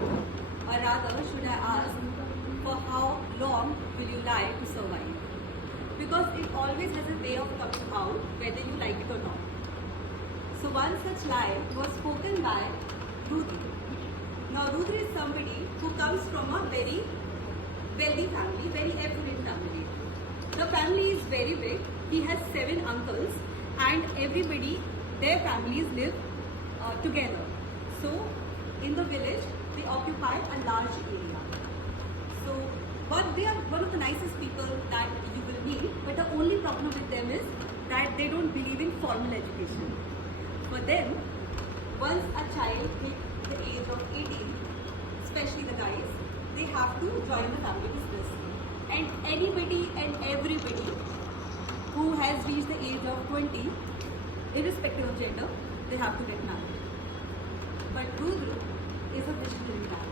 Or rather, should I ask, for how long will you lie to survive? Because it always has a way of coming out whether you like it or not. So one such lie was spoken by Rudra. Now Rudra is somebody who comes from a very wealthy family, very affluent family. The family is very big. He has 7 uncles and everybody, their families live together. So in the village, they occupy a large area. So they are one of the nicest people that you will meet, but the only problem with them is that they don't believe in formal education. For them, once a child hits the age of 18, especially the guys, they have to join the family business. And anybody and everybody who has reached the age of 20, irrespective of gender, they have to get married. But Rudra is a visionary man.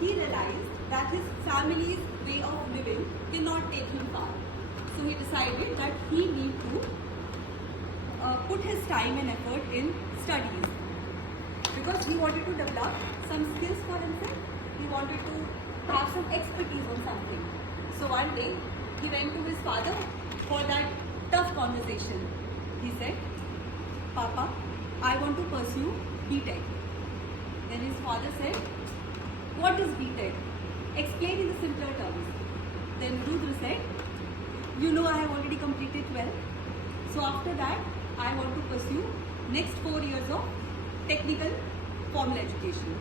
He realized that his family's way of living cannot take him far. So he decided that he needs to put his time and effort in studies. Because he wanted to develop some skills for himself. He wanted to have some expertise on something. So one day, he went to his father for that tough conversation. He said, Papa, I want to pursue B.Tech. Then his father said, what is B.Tech? Explain in the simpler terms. Then Rudra said, you know I have already completed 12. So after that, I want to pursue next 4 years of technical formal education.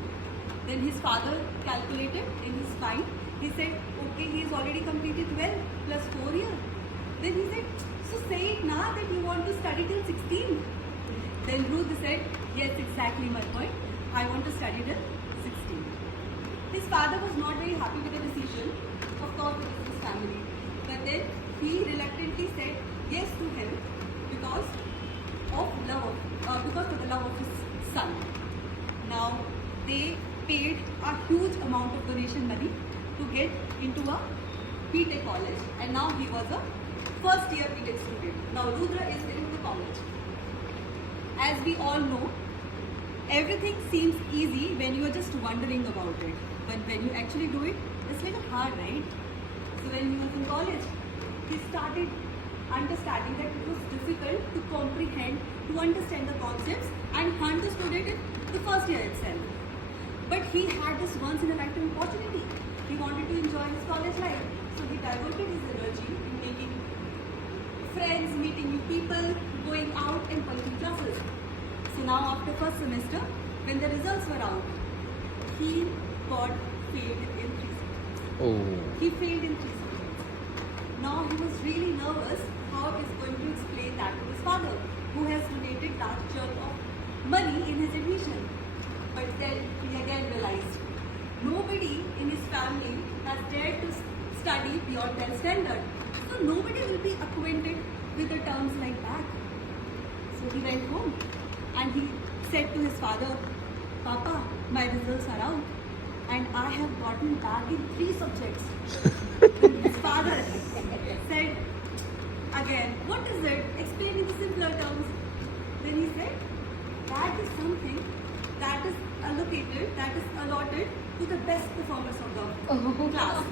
Then his father calculated in his mind. He said, okay, he has already completed 12 plus 4 years. Then he said, so say it now that you want to study till 16. Then Rudra said, yes, exactly my point. I want to study till 16. His father was not very happy with the decision, of course, with his family. But then he reluctantly said yes to him because of the love of his son. Now they paid a huge amount of donation money to get into a B.Tech college, and now he was a first year B.Tech student. Now Rudra is in the college. As we all know, everything seems easy when you are just wondering about it. But when you actually do it, it's little hard, right? So when he was in college, he started understanding that it was difficult to comprehend, to understand the concepts and understood it in the first year itself. But he had this once in a lifetime opportunity. He wanted to enjoy his college life. So he diverted his energy in making friends, meeting new people, going out and punching classes. So now after first semester, when the results were out, he got failed in 3 subjects. Oh. He failed in 3 subjects. Now he was really nervous how he's going to explain that to his father, who has donated large chunk of money in his admission. But then he again realized nobody in his family has dared to study beyond 10 standard. So nobody will be acquainted with the terms like that. So he went home and he said to his father, Papa, my results are out and I have gotten back in 3 subjects. His father said again, what is it? Explain in the simpler terms. Then he said, that is something that is allotted to the best performers of the class.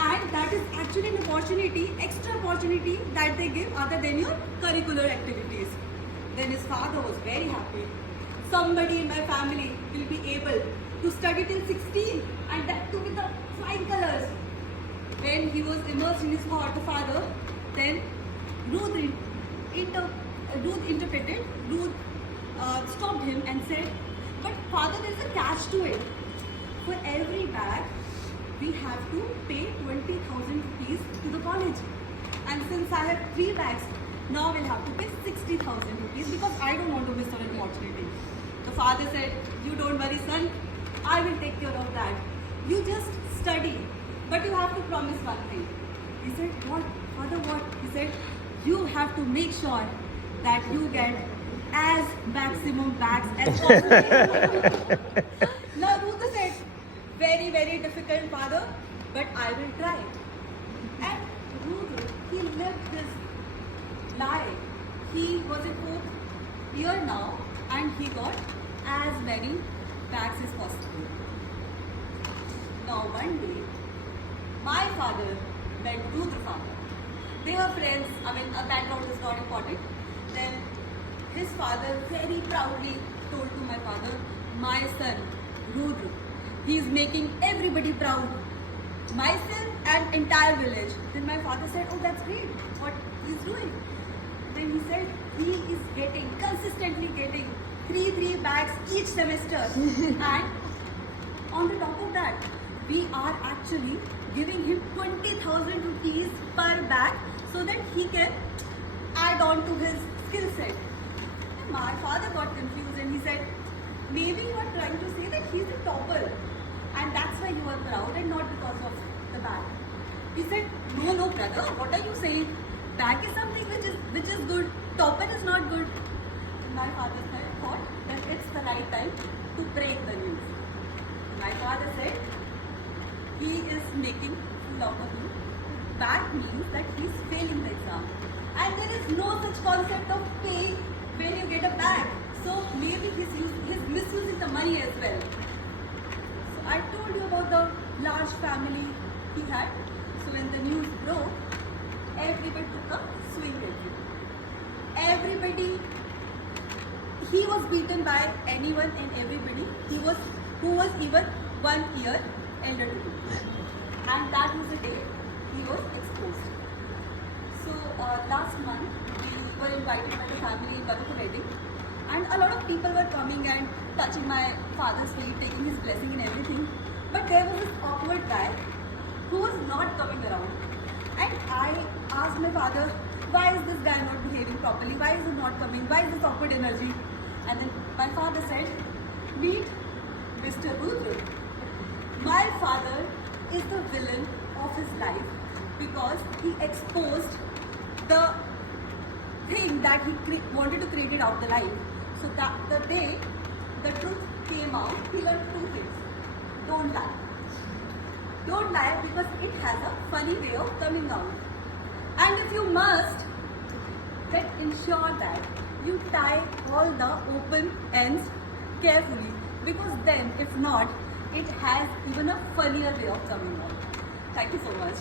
And that is actually an opportunity, extra opportunity that they give other than your curricular activities. Then his father was very happy. Somebody in my family will be able to study till 16 and that too with the flying colors. When he was immersed in his thought, the father, then Ruth stopped him and said, but father, there is a catch to it. For every bag, we have to pay 20,000 rupees to the college. And since I have 3 bags, now we'll have to pay 60,000 rupees because I don't want to miss out an opportunity. The father said, you don't worry son, I will take care of that. You just study, but you have to promise one thing. He said, what? Father, what? He said, you have to make sure that you get as maximum bags as possible. Now Ruth said, very, very difficult father, but I will try. And Ruth, he lived his life. He was in 4th year now and he got as many bags is possible. Now one day, my father met Rudra's father. They were friends. I mean, a background is not important. Then his father very proudly told to my father, my son, Rudra, he is making everybody proud. Myself and entire village. Then my father said, oh, that's great. What he's doing? Then he said, he is consistently getting 3 bags each semester. And on the top of that, we are actually giving him 20,000 rupees per bag so that he can add on to his skill set. And my father got confused and he said, maybe you are trying to say that he's the topper and that's why you are proud and not because of the bag. He said, no brother, what are you saying? Bag is something which is good, topper is not good. And my father thought that it's the right time to break the news. My father said, he is making fool out of you. Bag means that he is failing the exam. And there is no such concept of pay when you get a bag. So maybe he's misusing the money as well. So I told you about the large family he had. So when the news broke, everybody took a swing at him. Everybody, he was beaten by anyone and everybody who was even 1 year elder to him. And that was the day he was exposed. So last month we were invited by the family for the wedding, and a lot of people were coming and touching my father's feet, taking his blessing and everything. But there was this awkward guy who was not coming around. And I asked my father, why is this guy not behaving properly? Why is he not coming? Why is this awkward energy? And then my father said, meet Mr. Rudra. My father is the villain of his life because he exposed the thing that he wanted to create it out the life. So that the day the truth came out, he learned 2 things. Don't lie. Don't lie because it has a funny way of coming out. And if you must, then ensure that you tie all the open ends carefully, because then if not, it has even a funnier way of coming out. Thank you so much.